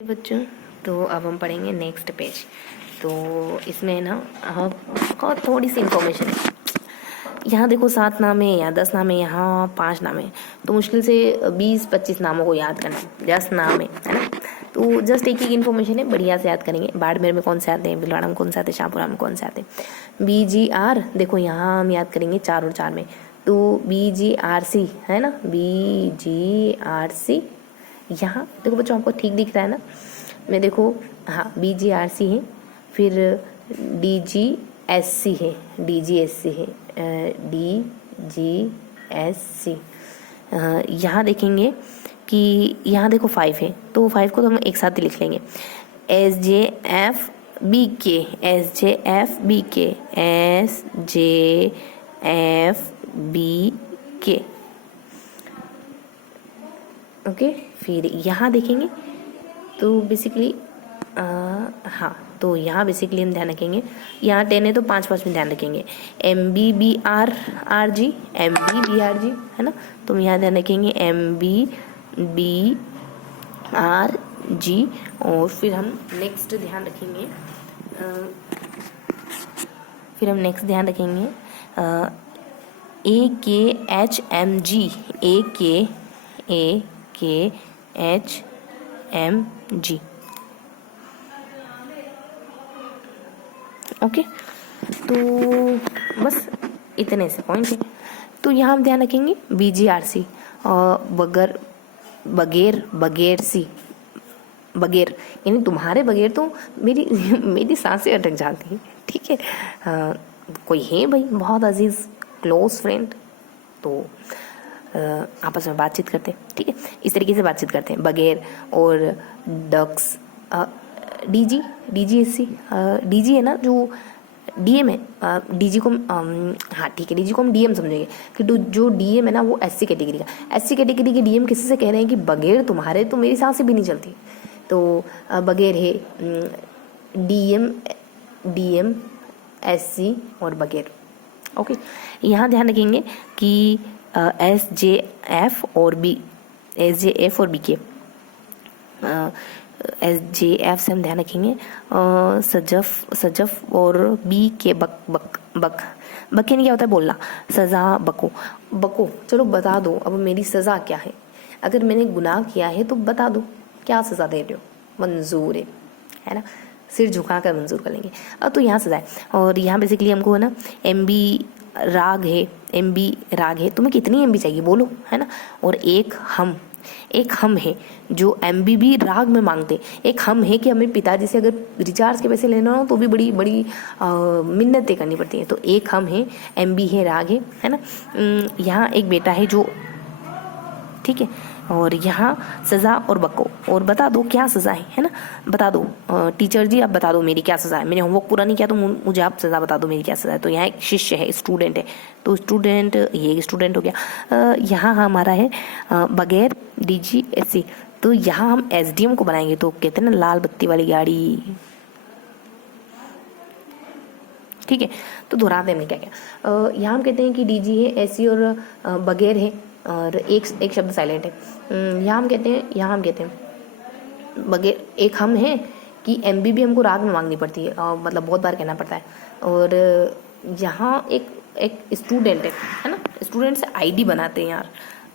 बच्चों, तो अब हम पढ़ेंगे नेक्स्ट पेज। तो इसमें ना और थोड़ी सी इंफॉर्मेशन है। यहाँ देखो 7 नाम है या 10 नाम है, यहाँ 5 नाम है। तो मुश्किल से 20-25 नामों को याद करना है। 10 नाम है ना। तो जस्ट एक इन्फॉर्मेशन है, बढ़िया से याद करेंगे। बाड़मेर में कौन से आते हैं, भिलवाड़ा में कौन से आते हैं, शाहपुरा में कौन से आते हैं। BGR देखो यहाँ हम याद करेंगे 4 और 4 में। तो BGRC है ना, BGRC। यहाँ देखो बच्चों, आपको ठीक दिख रहा है ना। मैं देखो, हाँ BGRC है। फिर DGSC है, DGSC है, DGSC। यहाँ देखेंगे कि यहाँ देखो 5 है, तो 5 को तो हम एक साथ ही लिख लेंगे। SJFBK, SJFBK, SJFBK। ओके, फिर यहाँ देखेंगे तो बेसिकली हाँ, तो यहाँ बेसिकली हम ध्यान रखेंगे, यहाँ 10 है तो 5-5 में ध्यान रखेंगे। MBBRRG, MBBRG है ना, तो हम यहाँ ध्यान रखेंगे MBBRG। और फिर हम नेक्स्ट ध्यान रखेंगे AKHMG, AKHMG। ओके, तो बस इतने से पॉइंट है। तो यहाँ हम ध्यान रखेंगे BGRC और बगैर यानी तुम्हारे बगैर तो मेरी सांसें अटक जाती हैं। ठीक है, कोई है भाई बहुत अजीज क्लोज फ्रेंड, तो आपस में बातचीत करते हैं। ठीक है, इस तरीके से बातचीत करते हैं। बगैर और डक्स, DGSC, DG है ना जो DM है, DG को हाँ ठीक है, DG को हम DM समझेंगे कि जो DM है ना वो SC कैटेगरी का। SC कैटेगरी के DM किसी से कह रहे हैं कि बगैर तुम्हारे तो मेरी सांसें भी नहीं चलती। तो बगैर है DM SC और बगैर। ओके, यहाँ ध्यान रखेंगे कि SJF और BK। SJF से हम ध्यान रखेंगे सजफ और BK बक यानी क्या होता है बोलना, सजा बको। चलो बता दो अब मेरी सजा क्या है। अगर मैंने गुनाह किया है तो बता दो क्या सजा दे रहे हो, मंजूर है ना, सिर झुका कर मंजूर कर लेंगे। अब तो यहाँ सजा है। और यहाँ बेसिकली हमको है ना MB राग है, तुम्हें कितनी MB चाहिए बोलो, है ना। और एक हम है जो MBB राग में मांगते। एक हम है कि हमें पिताजी से अगर रिचार्ज के पैसे लेना हो तो भी बड़ी बड़ी मिन्नतें करनी पड़ती हैं। तो एक हम है, MB है, राग है ना। यहाँ एक बेटा है जो, ठीक है। और यहाँ सज़ा और बको, और बता दो क्या सज़ा है ना, बता दो टीचर जी आप बता दो मेरी क्या सज़ा है, मैंने होमवर्क पूरा नहीं किया तो मुझे आप सज़ा बता दो मेरी क्या सज़ा है। तो यहाँ एक शिष्य है, स्टूडेंट है, तो स्टूडेंट, ये स्टूडेंट हो गया। यहाँ हमारा है बगैर DGSC, तो यहाँ हम SDM को बनाएंगे। तो कहते हैं ना लाल बत्ती वाली गाड़ी, ठीक है। तो दोहराते हैं क्या क्या। यहाँ हम कहते हैं कि DG है, SC और बगैर है, और एक शब्द साइलेंट है। यहाँ हम कहते हैं बगैर। एक हम है कि MB भी हमको राग में मांगनी पड़ती है, मतलब बहुत बार कहना पड़ता है। और यहाँ एक स्टूडेंट है ना, स्टूडेंट से ID बनाते हैं यार।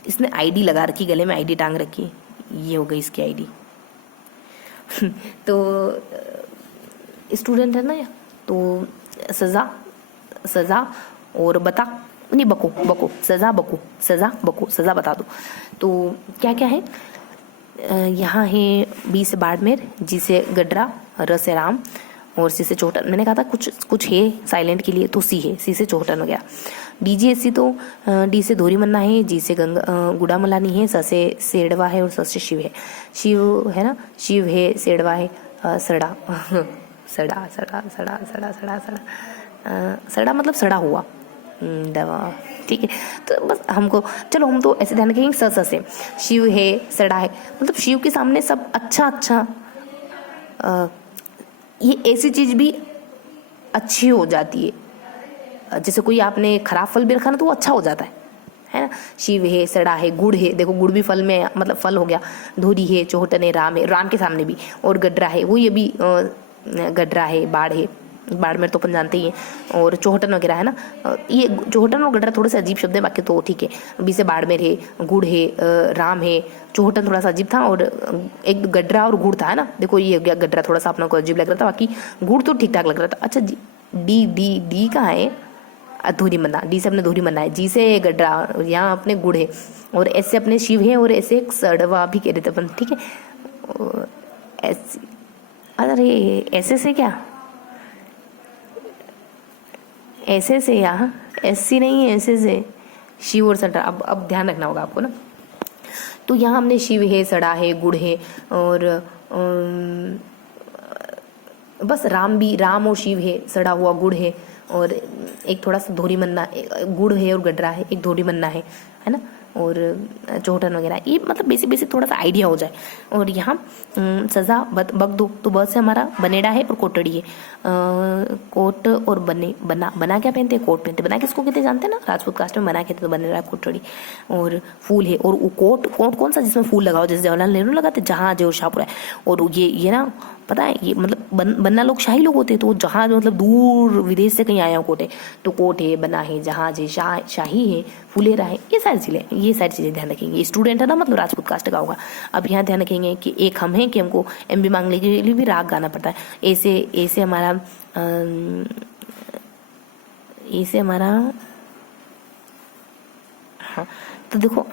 इसने ID लगा रखी, गले में ID टांग रखी, ये हो गई इसकी ID। तो स्टूडेंट है ना यार, तो सजा और बता नहीं, बको सजा बता दो। तो क्या क्या है, यहाँ है B से बाड़मेर, G से गडरा, R से राम, और C से चोटन। मैंने कहा था कुछ है साइलेंट के लिए, तो C है, C से चोटन हो गया। DGSC तो D से धोरी मन्ना है, G से गुड़ा मलानी है, S से सेड़वा है, और S से शिव है। शिव है ना, शिव है, सेड़वा है, सड़ा मतलब सड़ा हुआ दवा, ठीक है। तो बस हमको, चलो हम तो ऐसे ध्यान रखेंगे स से शिव है, सड़ा है, मतलब शिव के सामने सब अच्छा ये ऐसी चीज भी अच्छी हो जाती है। जैसे कोई आपने खराब फल भी रखा ना तो वो अच्छा हो जाता है है ना। शिव है, सड़ा है, गुड़ है, देखो गुड़ भी फल में मतलब फल हो गया। धोरी है, चौहटन है, राम है, राम के सामने भी, और गडरा है, वो ये भी गडरा है, बाढ़ है, बाड़मेर तो अपन जानते ही हैं, और चौहटन वगैरह है ना। ये चौहटन और गडरा थोड़े से अजीब शब्द है, बाकी तो ठीक है। बी से बाड़मेर है, गुड़ है, राम है, चौहटन थोड़ा सा अजीब था, और एक गडरा और गुड़ था, है ना। देखो ये हो गया गडरा, थोड़ा सा अपना को अजीब लग रहा था, बाकी गुड़ तो ठीक ठाक लग रहा था। अच्छा डी डी डी कहाँ है? अधूरी मन्ना, डी से अपने धूरी मन्ना है, जी से गडरा, यहाँ अपने गुड़ है, और एस से अपने शिव है, और ऐसे एक सड़वा भी कह रहे थे अपन, ठीक है। ऐसे, अरे ऐसे से क्या, ऐसे से, यहाँ ऐसी नहीं है, ऐसे से शिव और सड़ा। अब ध्यान रखना होगा आपको ना। तो यहाँ हमने शिव है, सड़ा है, गुड़ है, और बस राम भी, राम और शिव है, सड़ा हुआ गुड़ है, और एक थोड़ा सा धोरी मन्ना, गुड़ है और गडरा है, एक धोरी मन्ना है ना, और चौहटन वगैरह। ये मतलब बेसिक थोड़ा सा आइडिया हो जाए। और यहाँ सजा बक दो, तो ब से हमारा बनेड़ा है और कोटड़ी है। कोट और बना क्या पहनते हैं? कोट पहनते। बना किसको कहते जानते हैं ना, राजपूत कास्ट में बना कहते, तो बनेड़ा, कोटड़ी। और फूल है, और कोट कौन सा जिसमें फूल लगाओ, जैसे जवाहरलाल नेहरू लगाते जहाज और शाहपुरा है। और ये ना पता है, ये मतलब बन्ना लोग शाही लोग होते हैं, तो जहाज मतलब दूर विदेश से कहीं आया हो कोट है, तो कोट है, बना है, जहाज है, शाही है, फुलेरा है, ये सारी चीजें ध्यान रखेंगे। स्टूडेंट है ना, मतलब राजपूत कास्ट का होगा। अब यहाँ ध्यान रखेंगे कि एक हम हैं कि हमको एमबी मांगने के लिए भी राग गाना पड़ता है। ऐसे हमारा हाँ, तो देखो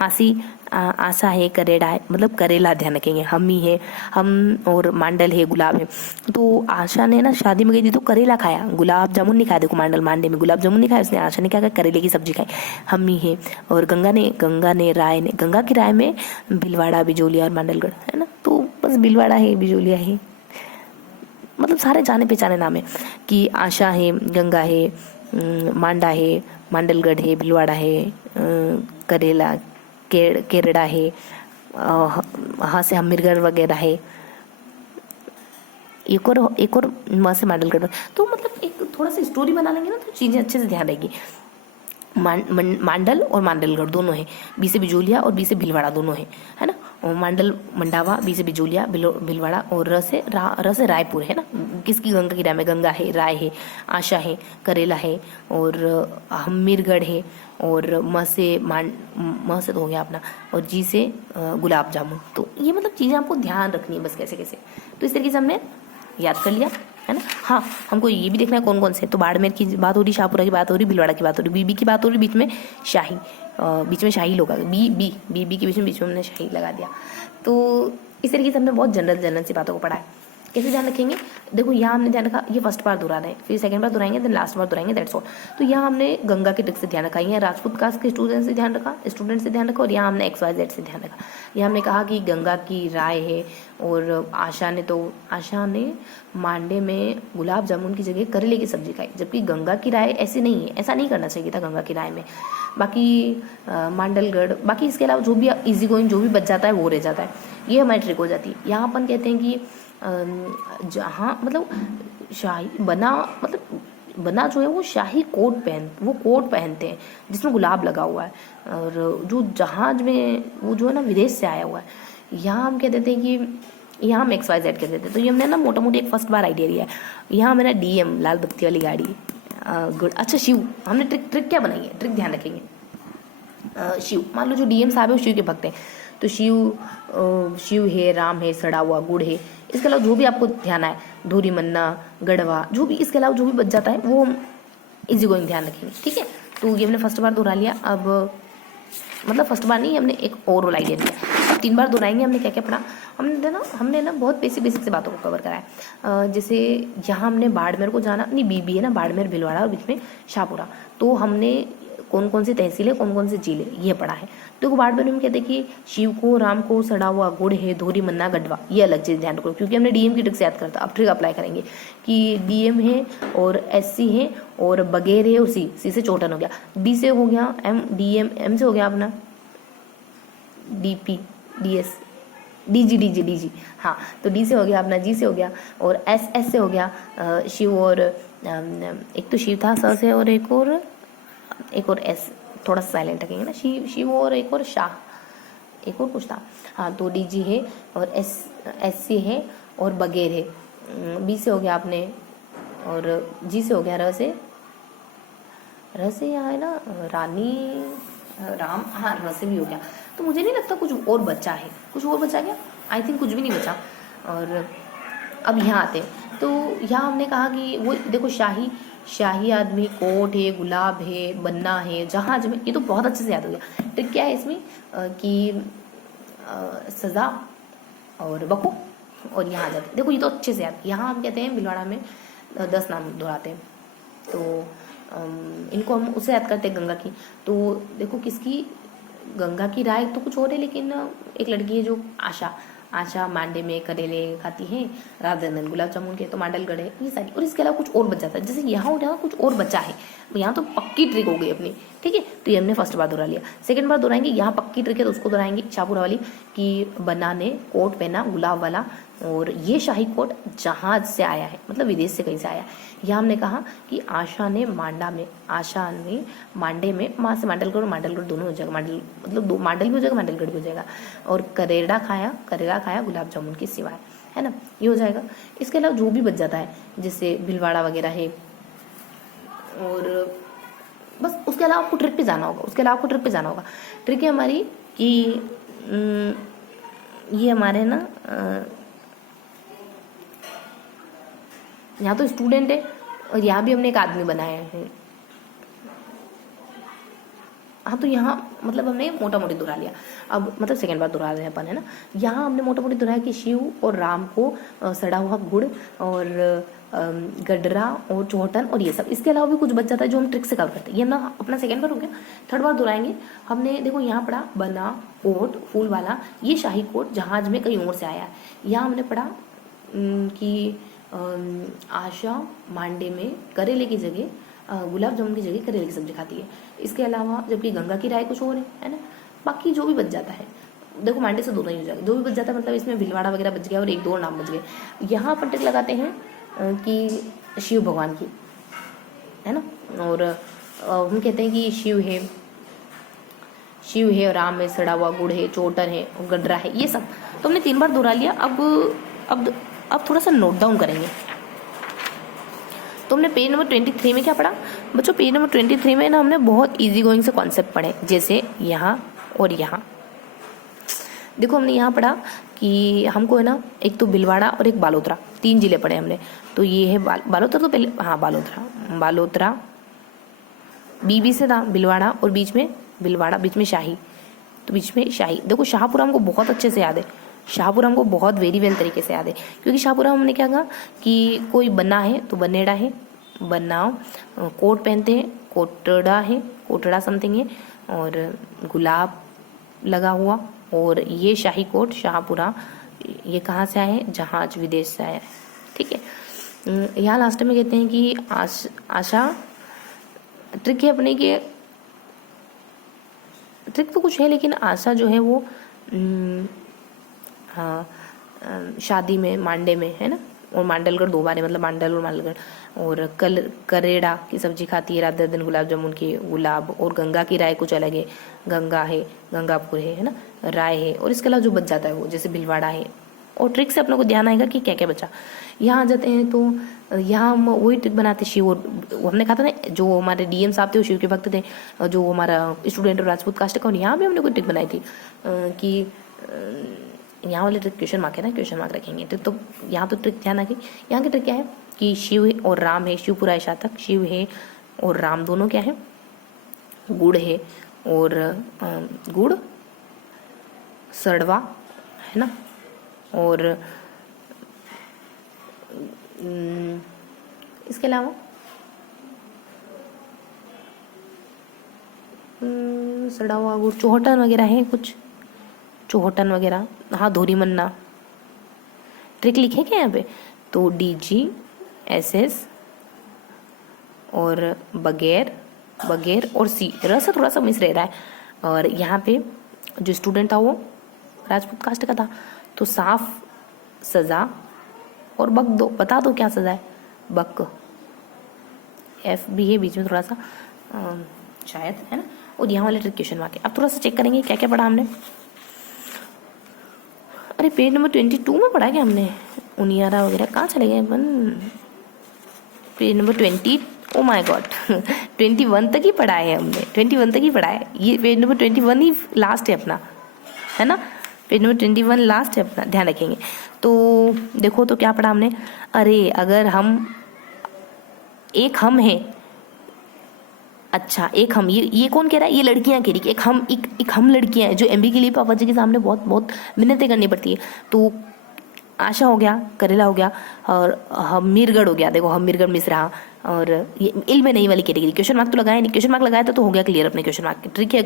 आशा है, करेड़ा है, मतलब करेला ध्यान रखेंगे। हम ही है, हम, और मांडल है, गुलाब है। तो आशा ने ना शादी में गई थी तो करेला मांडा, गुलाब जामुन नहीं खाया। देखो मांडे में गुलाब जामुन नहीं खाया उसने, आशा ने क्या खाया? करेले की सब्जी खाई। हम ही है। और गंगा की राय में भिलवाड़ा, बिजोलिया और मांडलगढ़, है ना। तो बस भिलवाड़ा है, बिजोलिया है, मतलब सारे जाने पहचाने नाम है कि आशा है, गंगा है, मांडा है, मांडलगढ़ है, भिलवाड़ा है, करेला, केरड़ा है, वहाँ से हमीरगढ़ वगैरह है, एक और वहाँ से मांडलगढ़। तो मतलब एक थोड़ा सा स्टोरी बना लेंगे ना, तो चीज़ें अच्छे से ध्यान रहेगी। मांडल और मांडलगढ़ दोनों है, बी से बिजोलिया और बी से भिलवाड़ा दोनों है ना। और मांडल मंडावा, बी से बिजोलिया, भिलवाड़ा, और र से रायपुर, है ना। किसकी? गंगा की राय में गंगा है, राय है, आशा है, करेला है, और हमीरगढ़ है, और म से तो हो गया अपना, और जी से गुलाब जामुन। तो ये मतलब चीज़ें आपको ध्यान रखनी है बस, कैसे तो इस तरीके से हमने याद कर लिया, है ना। हाँ, हमको ये भी देखना है कौन कौन से। तो बाड़मेर की बात हो रही, शाहपुरा की बात हो रही, भिलवाड़ा की बात हो रही, बीबी की बात हो रही, बीच में शाही लोग बीबी के बीच में हमने शाही लगा दिया। तो इस तरीके से हमने बहुत जनरल सी बातों को पढ़ा है। कैसे ध्यान रखेंगे? देखो यहाँ हमने ध्यान रखा, ये फर्स्ट बार दोहराना है, फिर सेकंड बार दोहराएंगे, देन लास्ट बार दोहराएंगे, दैट्स ऑल। तो यहाँ हमने गंगा के ट्रिक से ध्यान रखा, यहाँ राजपूत कास्ट के स्टूडेंट से ध्यान रखा, और यहाँ हमने XYZ से ध्यान रखा। यहाँ हमने कहा कि गंगा की राय है, और आशा ने मांडे में गुलाब जामुन की जगह करेले की सब्जी खाई, जबकि गंगा की राय ऐसे नहीं है, ऐसा नहीं करना चाहिए था गंगा की राय में। बाकी मांडलगढ़, बाकी इसके अलावा जो भी इजी गोइंग जो भी बच जाता है वो रह जाता है, ये हमारी ट्रिक हो जाती है। यहाँ अपन कहते हैं कि जहाँ मतलब शाही बना जो है वो शाही कोट पहनते हैं जिसमें गुलाब लगा हुआ है, और जो जहाज में वो जो है ना विदेश से आया हुआ है। यहाँ हम कह देते हैं कि यहाँ हम XYZ कह देते हैं। तो ये हमने ना मोटा मोटी एक फर्स्ट बार आइडिया लिया है। यहाँ मेरा DM लाल बत्ती वाली गाड़ी, गुड। अच्छा शिव, हमने ट्रिक क्या बनाई है? ट्रिक ध्यान रखेंगे। शिव, मान लो जो DM साहब है वो शिव के भक्त हैं, तो शिव है, राम है, सड़ा हुआ गुड़ है। इसके अलावा जो भी आपको ध्यान आए, धूरी मन्ना, गढ़वा, जो भी इसके अलावा जो भी बच जाता है वो हम इजी गोइंग ध्यान रखेंगे, ठीक है। तो ये हमने फर्स्ट बार दोहरा लिया। अब मतलब फर्स्ट बार नहीं, हमने एक ओवरऑल आइडिया दिया। अब 3 बार दोहराएंगे। हमने क्या क्या पढ़ा? हमने ना बहुत बेसिक से बातों को कवर कराया। जैसे यहाँ हमने बाड़मेर को जाना, नहीं बीबी है ना, बाड़मेर, भिलवाड़ा और बीच में शाहपुरा। तो हमने कौन कौन सी तहसीलें, कौन कौन से जिले, ये पढ़ा है। तो बाड़मेर में कहते हैं कि शिव को, राम को, सड़ा हुआ गुड़ है, धोरी मन्ना, गढ़वा, ये अलग चीज़ ध्यान रखो, क्योंकि हमने DM की ट्रिक से याद करता। अब ट्रिक अप्लाई करेंगे कि DM है और SC है और बगैर है, और C से चौहटन हो गया, D से हो गया DM, M से हो गया अपना DP, DS, DG, हाँ। तो D से हो गया अपना, G से हो गया, और S से हो गया शिव, और एक तो शिव था स से, और एक और S थोड़ा सा साइलेंट रखेंगे ना, शिव और एक और शाह, एक और कुछ था। हाँ, तो डीजी है और एस सी है और बगैर है। बी से हो गया आपने, और जी से हो गया र से यहाँ है ना रानी, राम, हाँ र से भी हो गया। तो मुझे नहीं लगता कुछ और बचा है, कुछ और बचा क्या, आई थिंक कुछ भी नहीं बचा। और अब यहाँ आते हैं, तो यहाँ हमने कहा कि वो देखो शाही आदमी, कोट है, गुलाब है, बन्ना है, जहाज में, ये तो बहुत अच्छे से याद हो गया। ट्रिक क्या है इसमें कि सजा और बको, और यहाँ आ जाते, देखो ये तो अच्छे से याद। यहाँ हम कहते हैं भिलवाड़ा में 10 नाम दोहराते हैं, तो इनको हम उससे याद करते हैं गंगा की। तो देखो किसकी, गंगा की राय तो कुछ और है, लेकिन एक लड़की है जो आशा मांडे में करेले खाती है, राधानंद गुलाब जामुन के, तो मांडलगढ़ है, ये सारी। और इसके अलावा कुछ और बच जाता है, जैसे यहाँ और यहाँ कुछ और बचा है, यहाँ तो पक्की ट्रिक हो गई अपनी, ठीक है। तो ये हमने फर्स्ट बार दोहरा लिया। सेकंड बार दोहराएंगे, यहाँ पक्की ट्रिक है तो उसको दोहराएंगे, शाहपुरा वाली कि बन्ना ने कोट पहना गुलाब वाला, और ये शाही कोट जहाज से आया है, मतलब विदेश से कहीं से आया है। यह हमने कहा कि आशा ने मांडे में, माँ से मांडलगढ़ दोनों हो जाएगा, मतलब दो मांडल भी हो जाएगा, मांडलगढ़ भी हो जाएगा। और करेला खाया गुलाब जामुन के सिवाय, है ना, ये हो जाएगा। इसके अलावा जो भी बच जाता है, जैसे भिलवाड़ा वगैरह है, और बस उसके अलावा आपको ट्रिप पे जाना होगा। ट्रिक है हमारी कि ये हमारे ना यहाँ तो स्टूडेंट है, और यहाँ भी हमने एक आदमी बनाया है। हाँ, तो यहाँ मतलब हमने मोटा मोटी दोहरा लिया। अब मतलब सेकंड बार दोहरा रहे हैं अपन, है ना। यहाँ हमने मोटा मोटी दोहराया कि शिव और राम को सड़ा हुआ गुड़ और गडरा और चौहटन और ये सब। इसके अलावा भी कुछ बच जाता है जो हम ट्रिक से कवर करते हैं। ये ना अपना सेकंड बार हो गया। थर्ड बार दोहराएंगे हमने, देखो यहाँ पढ़ा बना कोट फूल वाला, ये शाही कोट जहाज में कहीं और से आया है। यहाँ हमने पढ़ा कि आशा मांडे में करेले की जगह गुलाब जामुन की जगह करेले की सब्जी खाती है। इसके अलावा जबकि गंगा की राय कुछ और है ना। बाकी जो भी बच जाता है, देखो मांडे से दोनों ही हो जाएगा, जो भी बच जाता है मतलब इसमें भिलवाड़ा वगैरह बच गया और एक दो और नाम बच गए। यहाँ अपन ट्रिक लगाते हैं कि शिव भगवान की, है ना। और हम कहते हैं कि शिव है, राम है, सड़ा हुआ गुड़ है, चोटर है, गडरा है, ये सब तो हमने 3 बार दोहरा लिया। अब थोड़ा सा नोट डाउन करेंगे। तो हमने पेज नंबर 23 में क्या पढ़ा बच्चों? पेज नंबर 23 में ना हमने बहुत इजी गोइंग से कॉन्सेप्ट पढ़े, जैसे यहाँ और यहाँ। देखो हमने यहाँ पढ़ा कि हमको है ना एक तो भिलवाड़ा और एक बालोतरा, 3 जिले पढ़े हमने। तो ये है बालोतरा, तो पहले हाँ बालोतरा बीबी से था भिलवाड़ा, और बीच में भिलवाड़ा, बीच में शाही, तो बीच में शाही। देखो शाहपुरा हमको बहुत अच्छे से याद है, शाहपुरा हमको बहुत वेरी वेल तरीके से याद है, क्योंकि शाहपुरा हमने क्या कहा कि कोई बन्ना है तो बन्नेड़ा है, बन्ना कोट पहनते हैं, कोटड़ा समथिंग है, और गुलाब लगा हुआ, और ये शाही कोट शाहपुरा, ये कहाँ से आया है? जहाज विदेश से आया है, ठीक है। यहाँ लास्ट में कहते हैं कि आशा ट्रिक है अपने की, ट्रिक तो कुछ है लेकिन आशा जो है वो हाँ शादी में मांडे में, है ना, और मांडलगढ़ 2 बार है, मतलब मांडल और मांडलगढ़। और करेड़ा की सब्जी खाती है, राधा दिन गुलाब जामुन की, गुलाब, और गंगा की राय कुछ अलग है, गंगा है, गंगापुर है ना, राय है। और इसके अलावा जो बच जाता है वो जैसे भिलवाड़ा है। और ट्रिक से अपने को ध्यान आएगा कि क्या क्या बचा। यहाँ आ जाते हैं तो यहाँ हम वही ट्रिक बनाते शिव, और हमने कहा था ना जो हमारे डीएम साहब थे वो शिव के भक्त थे, जो हमारा स्टूडेंट राजपूत कास्ट का। और यहाँ भी हमने कोई ट्रिक बनाई थी कि यहाँ वाले ट्रिक क्वेश्चन मार्क है ना, क्वेश्चन मार्क रखेंगे तो यहाँ तो ट्रिक ध्यान आएगी। यहाँ की ट्रिक क्या है कि शिव और राम है, शिवपुरा है शातक, शिव है और राम दोनों क्या है, गुड़ है, और गुड़ सड़वा है ना, और इसके अलावा सड़ा हुआ गुड़, चौहटन वगैरह है कुछ, चौहटन वगैरह, हाँ धोरी मन्ना। ट्रिक लिखे क्या यहाँ पे? तो DGSS और बगैर और सी रस थोड़ा सा मिस रह रहा है। और यहाँ पे जो स्टूडेंट था वो राजपूत कास्ट का था, तो साफ सजा और बक दो, बता दो क्या सजा है? बक, F भी है बीच में थोड़ा सा शायद, है ना। और यहाँ वाले ट्रिक क्वेश्चन मार्क है। अब थोड़ा सा चेक करेंगे क्या क्या पढ़ा हमने। अरे पेज नंबर 22 में पढ़ा क्या हमने, उनियारा वगैरह कहाँ चले गए अपन। Page number 20, oh my god 21 तक ही पढ़ा है हमने, 21 तक ही पढ़ा है। ये पेज नंबर 21 ही लास्ट है अपना, है ना। पेज नंबर 21 लास्ट है अपना, ध्यान रखेंगे। तो देखो तो क्या पढ़ा हमने। अरे अगर हम है, अच्छा एक हम, ये कौन कह रहा है, ये लड़कियां कह रही कि एक हम लड़कियां हैं जो एमबी के लिए पापा जी के सामने बहुत बहुत मिन्नतें करनी पड़ती है। तो आशा हो गया, करेला हो गया, और हमीरगढ़ हो गया। देखो हमीरगढ़ मिश्रा, और ये इल्म नहीं वाली कैटेगरी। क्वेश्चन मार्क तो लगाया नहीं, क्वेश्चन मार्क लगाया था तो हो गया क्लियर अपने क्वेश्चन मार्क की। ट्रिक है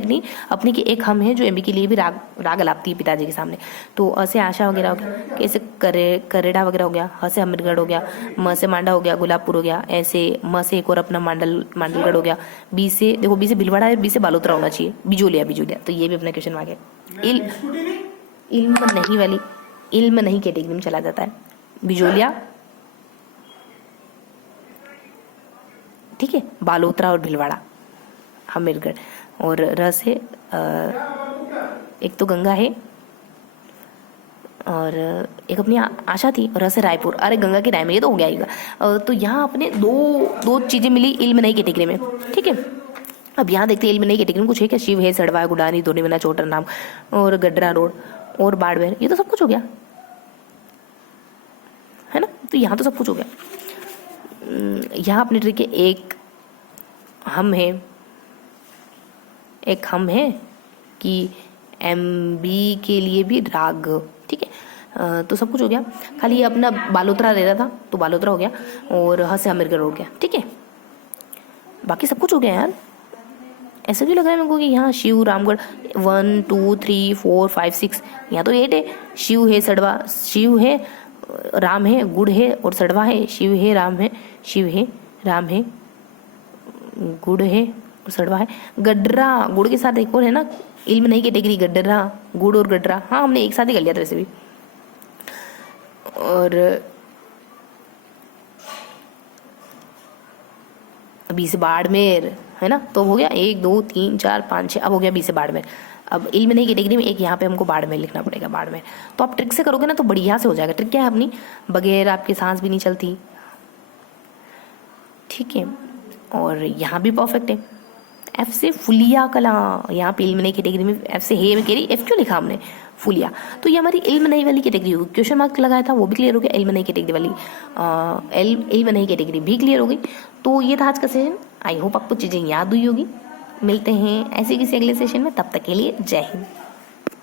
अपनी कि एक हम है जो एमबी के लिए भी राग अलापती है पिताजी के सामने। तो ऐसे आशा वगैरह हो गया, कैसे करेड़ा वगैरह हो गया, ह से हमीरगढ़ हो गया, म से मांडा हो गया, गुलाबपुर हो गया, ऐसे म से एक और अपना मांडलगढ़ हो गया, बी से देखो, बी से भिलवाड़ा है, बी से बालोतरा होना चाहिए, बिजोलिया। तो ये भी अपना क्वेश्चन मार्क है। इल्म नहीं कैटेगरी में चला जाता है बिजोलिया, ठीक है, बालोतरा और भिलवाड़ा, हमीरगढ़। और र से एक तो गंगा है, और एक अपनी आशा थी, र से रायपुर। अरे गंगा की राय में, ये तो हो गया। तो यहाँ अपने दो चीजें मिली इल्म नहीं कैटेगरी में, ठीक है। अब यहाँ देखते हैं इल्म नहीं कैटेगरी में कुछ है क्या। शिव है, सड़वा, गुडानी, धोनीवना, चोटर नाम, और गड्रा रोड, और बाड़मेर, ये तो सब कुछ हो गया, है ना। तो यहाँ तो सब कुछ हो गया। यहाँ अपनी ट्रिक है, एक हम है कि एमबी के लिए भी राग, ठीक है। तो सब कुछ हो गया, खाली ये अपना बालोतरा ले रहा था तो बालोतरा हो गया, और ह से हमीरगढ़ हो गया, ठीक है। बाकी सब कुछ हो गया यार। ऐसा क्यों लग रहा है मेरे को कि यहाँ शिव, रामगढ़ 1 2 3 4 5 6, यहाँ तो 8 है। शिव है, सड़वा, शिव है, राम है, गुड़ है और सड़वा है। शिव है, राम है, गुड़ है और सड़वा है। गड्रा, गुड़ के साथ एक और है ना, इल्म नहीं कैटेगरी, गड्रा, गुड़ और गड्रा। हाँ हमने एक साथ ही कर लिया था वैसे भी। और बी से बाड़मेर, है ना। तो हो गया 1 2 3 4 5 6, अब हो गया बी से बाड़मेर। अब इल्म नहीं कैटेगरी में एक यहाँ पे हमको बाड़मेर लिखना पड़ेगा, बाड़मेर। तो आप ट्रिक से करोगे ना तो बढ़िया से हो जाएगा। ट्रिक क्या है अपनी, बगैर आपकी सांस भी नहीं चलती, ठीक है। और यहाँ भी परफेक्ट है। एफ से फुलिया कला, यहाँ पे इल्म नहीं कैटेगरी में एफ से है, मैं कह रही एफ क्यों लिखा हमने, फुलिया। तो ये हमारी इल्म नहीं वाली कैटेगरी होगी। क्वेश्चन मार्क लगाया था वो भी क्लियर हो गया, इल्म नहीं कैटेगरी वाली इल्म नहीं कैटेगरी भी क्लियर हो गई। तो ये था आज का सेशन। आई होप आपको चीज़ें याद हुई होगी। मिलते हैं ऐसे किसी अगले सेशन में, तब तक के लिए जय हिंद।